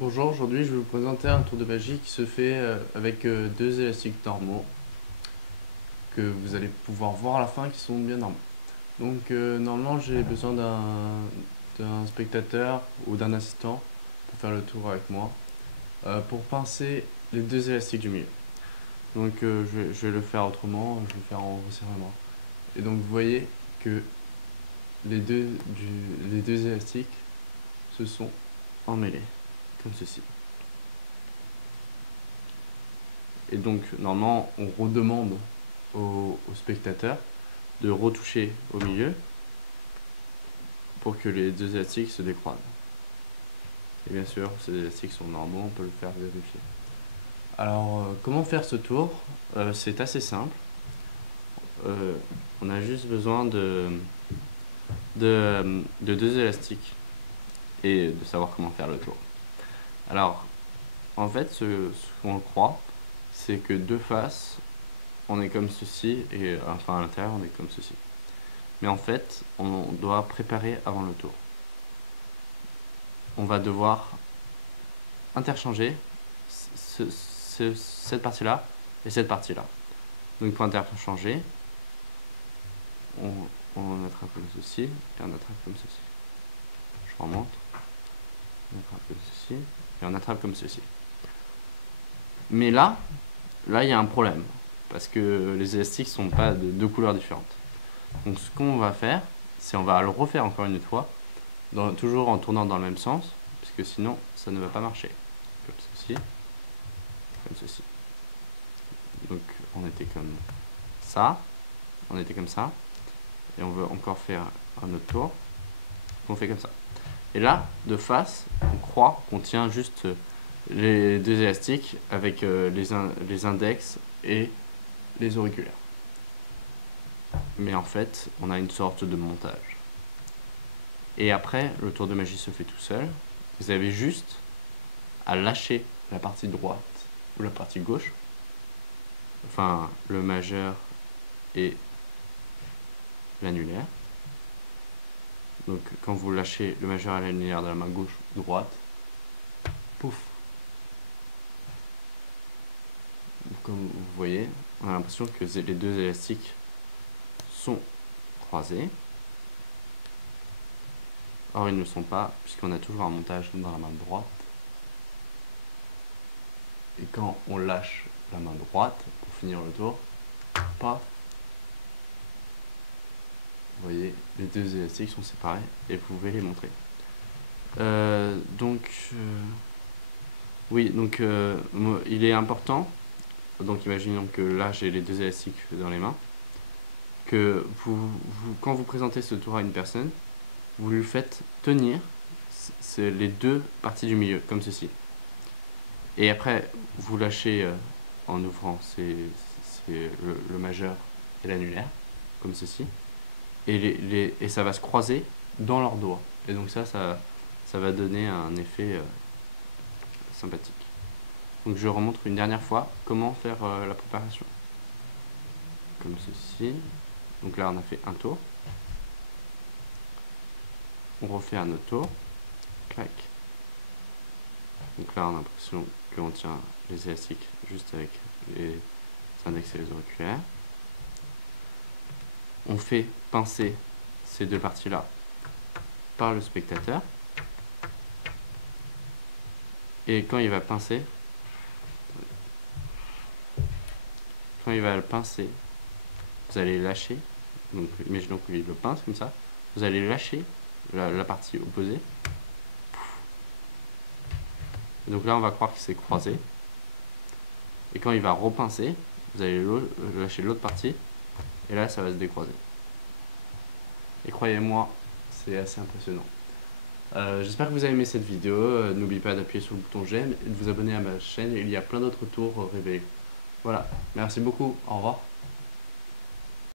Bonjour, aujourd'hui je vais vous présenter un tour de magie qui se fait avec deux élastiques normaux que vous allez pouvoir voir à la fin qui sont bien normaux. Donc normalement j'ai besoin d'un spectateur ou d'un assistant pour faire le tour avec moi pour pincer les deux élastiques du milieu. Donc je vais le faire autrement, je vais le faire en resserrement. Et donc vous voyez que les deux élastiques se sont emmêlés comme ceci. Et donc, normalement, on redemande au spectateur de retoucher au milieu pour que les deux élastiques se décroisent. Et bien sûr, ces élastiques sont normaux, on peut le faire vérifier. Alors, comment faire ce tour? C'est assez simple. On a juste besoin de deux élastiques et de savoir comment faire le tour. Alors, en fait, ce qu'on croit, c'est que de face, on est comme ceci, et enfin à l'intérieur, on est comme ceci. Mais en fait, on doit préparer avant le tour. On va devoir interchanger cette partie-là et cette partie-là. Donc pour interchanger, on attrape comme ceci et on attrape comme ceci. Je remonte, on attrape comme ceci et on attrape comme ceci. Mais là, il y a un problème parce que les élastiques sont pas de deux couleurs différentes. Donc ce qu'on va faire, c'est on va le refaire encore une fois, toujours en tournant dans le même sens, puisque sinon ça ne va pas marcher. Comme ceci, comme ceci. Donc on était comme ça, et on veut encore faire un autre tour, on fait comme ça. Et là, de face, on croit qu'on tient juste les deux élastiques avec les index et les auriculaires. Mais en fait, on a une sorte de montage. Et après, le tour de magie se fait tout seul. Vous avez juste à lâcher la partie droite ou la partie gauche, enfin le majeur et l'annulaire. Donc quand vous lâchez le majeur et l'annulaire de la main gauche ou droite, pouf. Comme vous voyez, on a l'impression que les deux élastiques sont croisés. Or ils ne le sont pas, puisqu'on a toujours un montage dans la main droite. Et quand on lâche la main droite pour finir le tour, paf, vous voyez, les deux élastiques sont séparés et vous pouvez les montrer. Oui, donc il est important, donc imaginons que là j'ai les deux élastiques dans les mains, que quand vous présentez ce tour à une personne, vous lui faites tenir les deux parties du milieu, comme ceci. Et après, vous lâchez en ouvrant le majeur et l'annulaire, comme ceci. Et ça va se croiser dans leurs doigts. Et donc ça va donner un effet sympathique. Donc je remontre une dernière fois comment faire la préparation. Comme ceci. Donc là on a fait un tour. On refait un autre tour. Clac. Donc là on a l'impression qu'on tient les élastiques juste avec les index et les auriculaires. On fait pincer ces deux parties-là par le spectateur. Et quand il va pincer, vous allez lâcher. Donc imaginons qu'il le pince comme ça. Vous allez lâcher la partie opposée. Et donc là on va croire qu'il s'est croisé. Et quand il va repincer, vous allez lâcher l'autre partie. Et là ça va se décroiser. Et croyez-moi, c'est assez impressionnant. J'espère que vous avez aimé cette vidéo. N'oubliez pas d'appuyer sur le bouton j'aime et de vous abonner à ma chaîne. Il y a plein d'autres tours révélés. Voilà, merci beaucoup, au revoir.